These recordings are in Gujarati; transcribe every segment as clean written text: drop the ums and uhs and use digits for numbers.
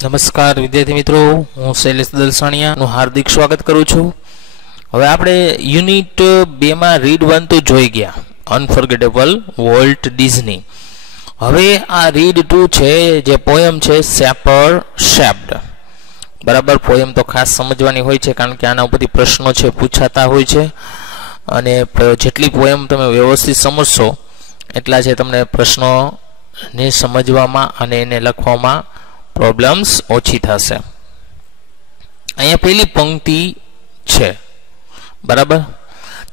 નમસ્કાર વિદ્યાર્થી મિત્રો, હું શૈલેષ દલસાણીયાનું હાર્દિક સ્વાગત કરું છું. હવે આપણે યુનિટ 2 માં રીડ 1 તો જોઈ ગયા, અનફોરગેટેબલ વોલ્ટ ડિઝની. હવે આ રીડ 2 છે જે પોયમ છે શેપર શેપ્ડ. બરાબર, પોયમ તો ખાસ સમજવાની હોય છે કારણ કે આના ઉપરથી પ્રશ્નો છે પૂછાતા હોય છે, અને જેટલી પોયમ તમે વ્યવસ્થિત સમજશો એટલા છે તમને પ્રશ્નોને સમજવામાં અને એને લખવામાં પ્રોબ્લેમ્સ ઓછી થશે. અહીંયા પહેલી પંક્તિ છે. બરાબર,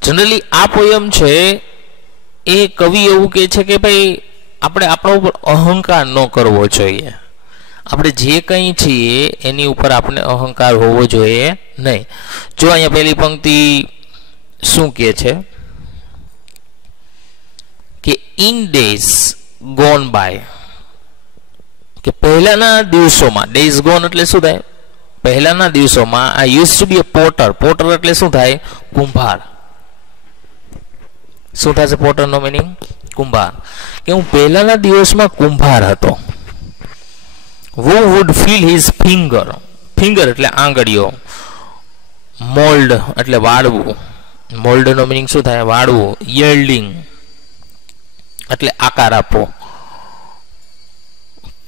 જનરલી આ પોયમ છે એ કવિ એવું કહે છે કે ભાઈ આપણે આપણા ઉપર અહંકાર ન કરવો જોઈએ. આપણે જે કંઈ છીએ એની ઉપર આપણે અહંકાર હોવો જોઈએ નહીં. જો અહીંયા પહેલી પંક્તિ શું કહે છે કે ઇન ડેઝ ગોન બાય, કે પહેલાના દિવસોમાં, ડેઝ ગોન એટલે શું થાય? પહેલાના દિવસોમાં. આ use to be a potter. Potter એટલે શું થાય? કુંભાર. શું થશે પોટરનો મીનિંગ? કુંભાર. કે હું પહેલાના દિવસમાં કુંભાર હતો. who would feel his finger. Finger એટલે આંગળીઓ. મોલ્ડ એટલે વાળવું. મોલ્ડનો મીનિંગ શું થાય? વાળવું. યીલ્ડિંગ એટલે આકાર આપવો.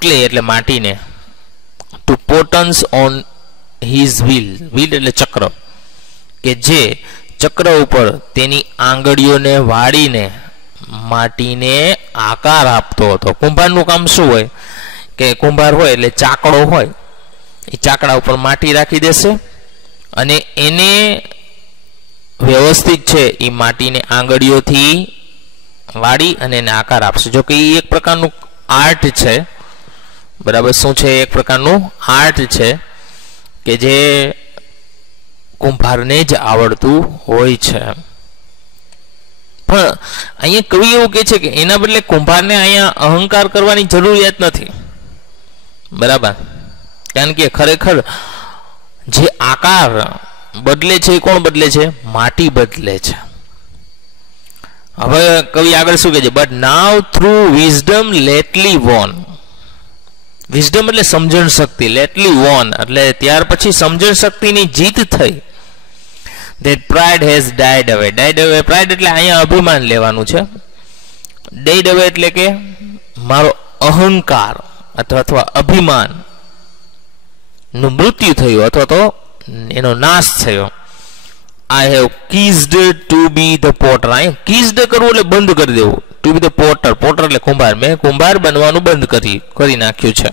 ક્લે એટલે માટીને. To potters on his wheel. Wheel એટલે ચક્ર, કે જે ચક્ર ઉપર તેની આંગળીઓને વાળીને માટીને આકાર આપતો હતો. કુંભારનું કામ શું હોય? કે કુંભાર હોય એટલે ચાકડો હોય, એ ચાકડા ઉપર માટી રાખી દેશે અને એને વ્યવસ્થિત છે એ માટીને આંગળીઓથી વાળી અને એને આકાર આપશે. જો કે એ એક પ્રકારનું આર્ટ છે. બરાબર, શું છે? એક પ્રકારનું આર્ટ છે કે જે કુંભારને જ આવડતું હોય છે. પણ અહીંયા કવિ એવું કહે છે કે એના બદલે કુંભારને અહીંયા અહંકાર કરવાની જરૂરિયાત નથી. બરાબર, કારણ કે ખરેખર જે આકાર બદલે છે એ કોણ બદલે છે? માટી બદલે છે. હવે કવિ આગળ શું કહે છે? But now through wisdom lately won. Wisdom એટલે સમજણ શક્તિ. લેટલી વોન એટલે ત્યાર પછી સમજણ શક્તિની જીત થઈ. ધેટ પ્રાઇડ હેઝ ડાઇડ અવે. ડાઇડ અવે, પ્રાઇડ એટલે અહીંયા અભિમાન લેવાનું છે. ડાઇડ અવે એટલે કે મારો અહંકાર અથવા અભિમાન નું મૃત્યુ થયું અથવા તો એનો નાશ થયો. I have ceased to be the potter. અહીં કીઝડ કરવું એટલે બંધ કરી દેવું. To be the potter. Potter એટલે કુંભાર. મેં કુંભાર બનવાનું બંધ કરી નાખ્યું છે.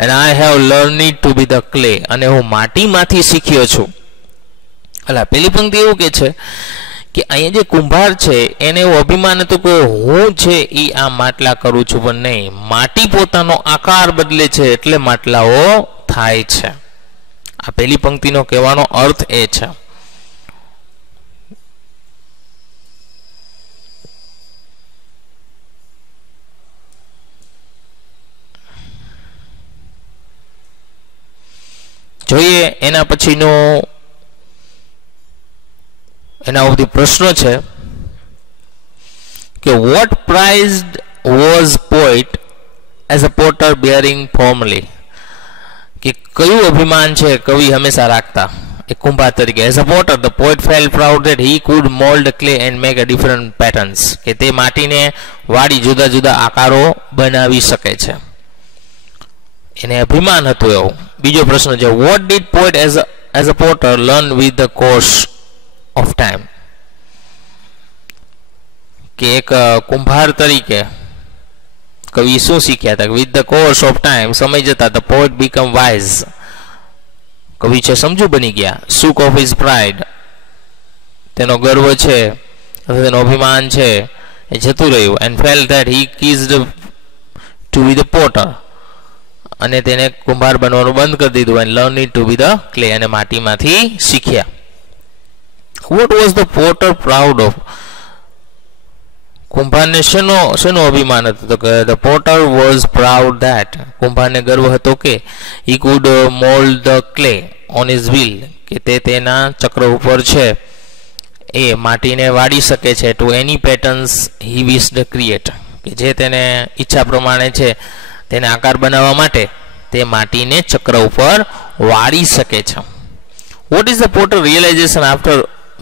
And I have learned to be the clay. અને હું માટીમાંથી શીખ્યો છું. એટલે પેલી પંક્તિ એવું કે છે કે અહીંયા જે કુંભાર છે એને એવું અભિમાન હતું કે હું છે એ આ માટલા કરું છું, પણ નહીં, માટી પોતાનો આકાર બદલે છે એટલે માટલાઓ થાય છે. આ પેલી પંક્તિનો કહેવાનો અર્થ એ છે. જોઈએ એના પછીનો, એના બધી પ્રશ્નો છે કે what prized was poet as a potter bearing formally. કે કયું અભિમાન છે કવિ હંમેશા રાખતા એ કુંભાર તરીકે? As a Potter the poet felt proud that he could mould clay and make a different patterns. કે તે માટીને વાળી જુદા જુદા આકારો બનાવી શકે છે. એને અભિમાન હતું એવું. બીજો પ્રશ્ન છે what did poet as a Potter learn with the course of time. કે એક કુંભાર તરીકે કવિ શું શીખ્યા હતા? With the course of time, સમય જતા ધ પોઈટ બીકમ વાઇઝ. કવિ છે સમજુ બની ગયા. સુક ઓફ હિઝ પ્રાઇડ, તેનો ગર્વ છે તેનો અભિમાન છે એ જતું રહ્યું. And fell that he ceased to be the potter. અને તેને કુંભાર બનવાનું બંધ કરી દીધું. And learn to be the clay. અને માટીમાંથી શીખ્યા. What was the potter proud of. કુંભારને શેનો અભિમાન હતો? તો કે the potter was proud that. કુંભારને ગર્વ હતો કે he could mould the clay on his wheel. કે તે તેના ચક્ર ઉપર છે એ માટીને વાળી શકે છે. ટુ એની પેટર્ન્સ હી વિશ્ડ ક્રિએટ. કે જે તેને ઈચ્છા પ્રમાણે છે તેને આકાર બનાવવા માટે તે માટીને ચક્ર ઉપર વાળી શકે છે. What is the potter realisation after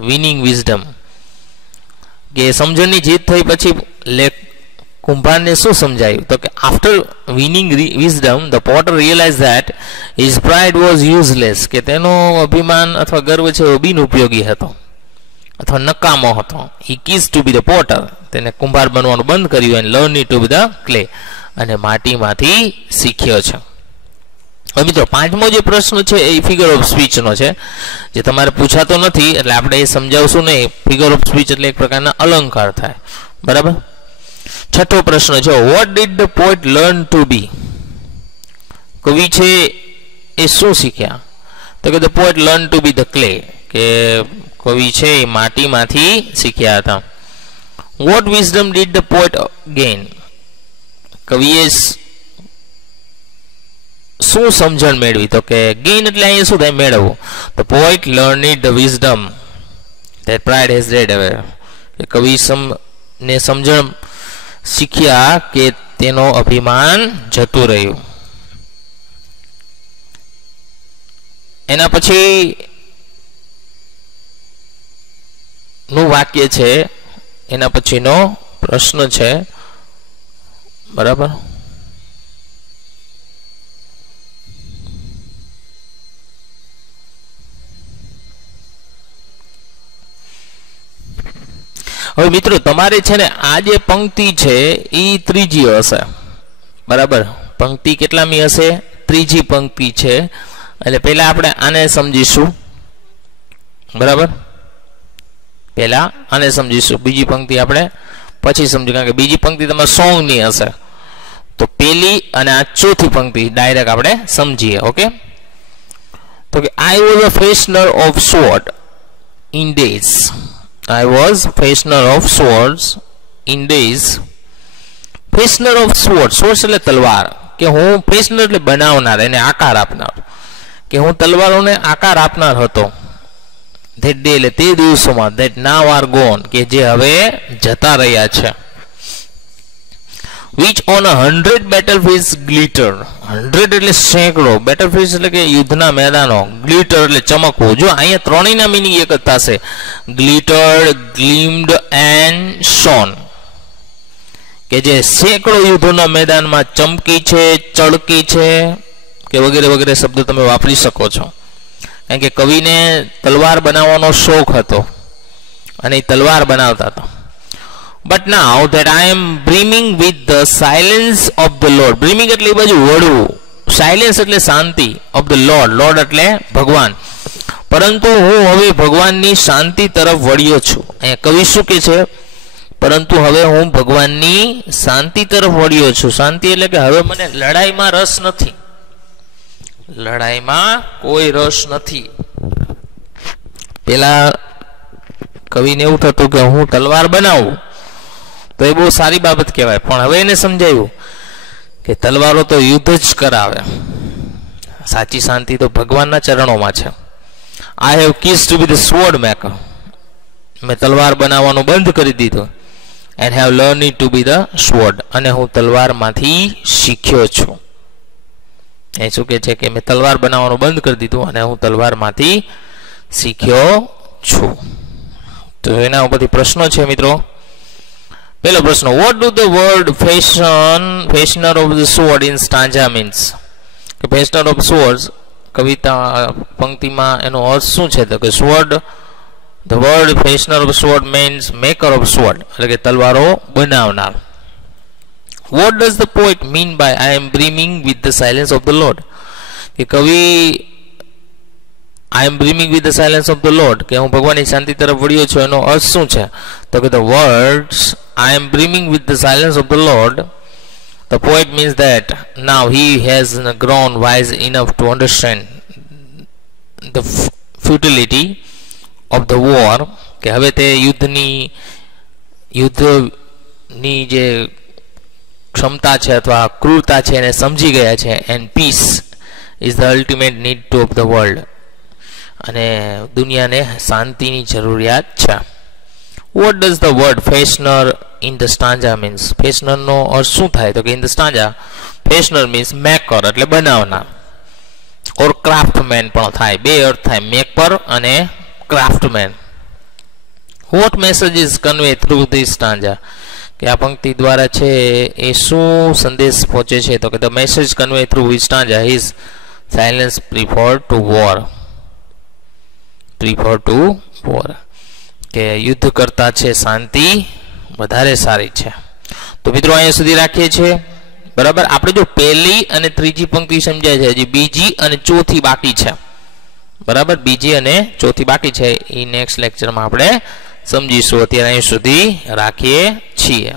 winning wisdom? કે સમજણની જીત થઈ પછી કુંભારને શું સમજાયું? તો કે after winning wisdom the potter realise that his pride was useless, કે તેનો અભિમાન અથવા ગર્વ છે એ બિનઉપયોગી હતો અથવા નકામો હતો. He cease to be the potter, તેને કુંભાર બનવાનું બંધ કર્યું, and learn to be the clay, અને માટીમાંથી શીખ્યો છે. હવે મિત્રો પાંચમો જે પ્રશ્ન છે એ ફિગર ઓફ સ્પીચનો છે, જે તમારે પૂછાતો નથી એટલે આપણે એ સમજાવશું નહીં. ફિગર ઓફ સ્પીચ એટલે એક પ્રકારના અલંકાર થાય, બરાબર. છઠ્ઠો પ્રશ્ન છે, what did the poet learn to be? કવિ છે એ શું શીખ્યા? તો કે the poet learn to be the clay, કે કવિ છે એ માટીમાંથી શીખ્યા હતા. What wisdom did the poet gain? કવિએ શું સમજણ મેળવી? તો કે ગેઇન એટલે અહીંયા શું થાય? મેળવવું. The poet learned the wisdom that pride has dead away, કે કવિ ને સમજણ શીખ્યા કે તેનો અભિમાન જતું રહ્યું. એના પછી નું વાક્ય છે, એના પછીનો પ્રશ્ન છે, બરાબર. હવે મિત્રો તમારે છે ને આ જે પંક્તિ છે એ ત્રીજી હશે, બરાબર. પંક્તિ કેટલામી હશે? ત્રીજી પંક્તિ છે. એટલે પહેલા આપણે આને સમજીશું, બરાબર. પહેલા આને સમજીશું, બીજી પંક્તિ આપણે પછી સમજીશું, કારણ કે બીજી પંક્તિ તમારે સોંગની હશે. તો પહેલી અને આ ચોથી પંક્તિ ડાયરેક્ટ આપણે સમજીએ. ઓકે. તો કે I was a fashioner of sword in days. I was fashioner of swords in days. Fashioner of swords, swords એટલે તલવાર, કે હું ફેશનર એટલે બનાવનાર, એને આકાર આપનાર, કે હું તલવારોને આકાર આપનાર હતો. That day એટલે તે દિવસોમાં, that now are gone, કે જે હવે જતા રહ્યા છે. Which on 100 battlefields glitter. 100 એટલે સેંકડો, બેટલફિલ્ડ એટલે કે યુદ્ધના મેદાનો, ગ્લિટર એટલે ચમકવું. જો અહીંયા ત્રણેયના મીનિંગ એક જ થશે, ગ્લિટર્ડ, ગ્લીમ્ડ એન્ડ શોન, કે જે સેંકડો યુદ્ધોના મેદાનમાં ચમકી છે, ચળકી છે, કે વગેરે વગેરે શબ્દો તમે વાપરી શકો છો. કારણ કે કવિને તલવાર બનાવવાનો શોખ હતો અને એ તલવાર બનાવતા હતા. But now that I am brimming with the silence of the Lord. Brimming એટલે બાજુ વળવું, સાયલેન્સ એટલે શાંતિ, of the Lord, Lord એટલે ભગવાન. પરંતુ હું હવે ભગવાનની શાંતિ તરફ વળ્યો છું. અહીંયા કવિ શું કે છે? પરંતુ હવે હું ભગવાનની શાંતિ તરફ વળ્યો છું. શાંતિ એટલે કે હવે મને લડાઈમાં રસ નથી, લડાઈમાં કોઈ રસ નથી. પેલા કવિને એવું થતું કે હું તલવાર બનાવું તો એ બહુ સારી બાબત કહેવાય, પણ હવે એને સમજાયું કે તલવારો તો યુદ્ધ જ કરાવે, સાચી શાંતિ તો ભગવાનના ચરણોમાં છે. I have keys to be the sword maker. મેં તલવાર બનાવવાનું બંધ કરી દીધું. And have learn to be the sword, અને હું તલવારમાંથી શીખ્યો છું. એ શું કે છે કે મેં તલવાર બનાવવાનું બંધ કરી દીધું અને હું તલવારમાંથી શીખ્યો છું. તો એના ઉપરથી પ્રશ્નો છે મિત્રો. પહેલો પ્રશ્ન, what do the word fashioner of the sword in stanza means? કે ફેશનર ઓફ સ્વોર્ડ કવિતા પંક્તિમાં એનો અર્થ શું છે? તો કે sword, the word fashioner of sword means maker of sword, એટલે કે તલવારો બનાવનાર. What does the poet mean by I am brimming with the silence of the lord? કે કવિ I am brimming with the silence of the Lord, કે હું ભગવાનની શાંતિ તરફ વળ્યો છું, એનો અર્થ શું છે? તો કે the words I am brimming with the silence of the Lord, the poet means that now he has grown wise enough to understand the futility of the war, કે હવે તે યુદ્ધની જે ક્ષમતા છે અથવા ક્રૂરતા છે એને સમજી ગયા છે. and peace is the ultimate need to of the world, અને દુનિયાને શાંતિની જરૂરિયાત છે. What does the word fashioner in the stanza means? ફેશનરનો અર્થ શું થાય? તો કે in the stanza fashioner means maker એટલે બનાવનાર, ઓર ક્રાફ્ટમેન પણ થાય. બે અર્થ થાય, મેકર અને craftsman. What message is convey through this stanza? કે આ પંક્તિ દ્વારા છે એ શું સંદેશ પહોંચે છે? તો કે the message convey through his stanza his silence prefer to war. Prefer to war કે યુદ્ધ કરતા છે શાંતિ વધારે સારી છે. તો મિત્રો અહીંયા સુધી રાખીએ છીએ. બરાબર. આપણે જો પહેલી અને ત્રીજી પંક્તિ સમજાય છે, હજી બીજી અને ચોથી બાકી છે. બરાબર. બીજી અને ચોથી બાકી છે, એ નેક્સ્ટ લેક્ચરમાં આપણે સમજીશું. અત્યારે અહીં સુધી રાખીએ છીએ.